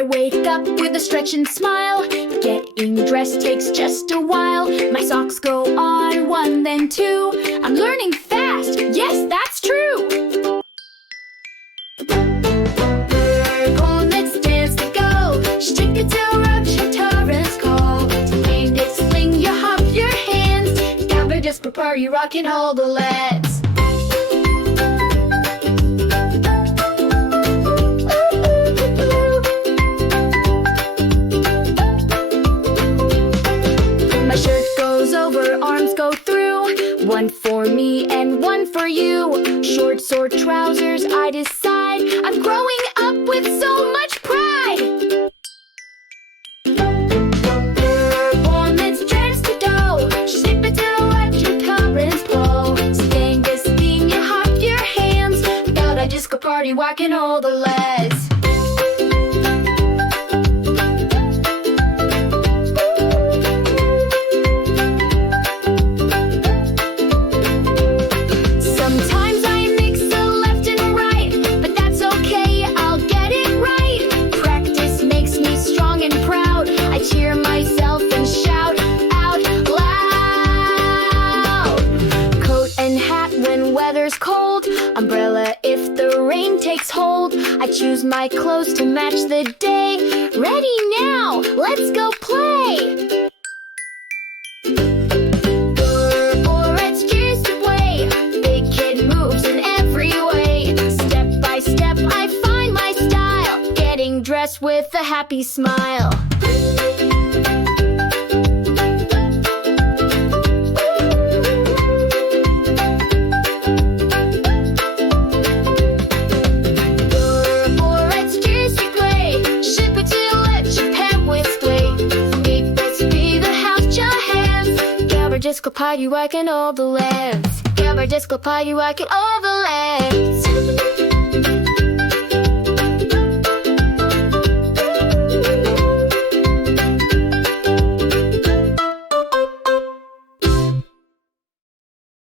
I wake up with a stretch and smile. Getting dressed takes just a while. My socks go on one, then two. I'm learning fast, yes, that's true. Come, let's dance to go. Shake it till your Toddlers call. Swing it, swing you hop your hands. Gather just for party, rockin' all the lads. My shirt goes over, arms go through. One for me and one for you. Shorts or trousers, I decide. I'm growing up with so much pride. Born, let's dance to do. Shape it till let your currents blow. Sting this thing, you hop your hands. Got a disco party, walking all the lads. Sometimes I mix the left and right, but that's okay, I'll get it right. Practice makes me strong and proud. I cheer myself and shout out loud. Coat and hat when weather's cold. Umbrella if the rain takes hold. I choose my clothes to match the day. Ready now, let's go play. Dressed with a happy smile. Disco party, working all the lads. Disco party, working all the lads.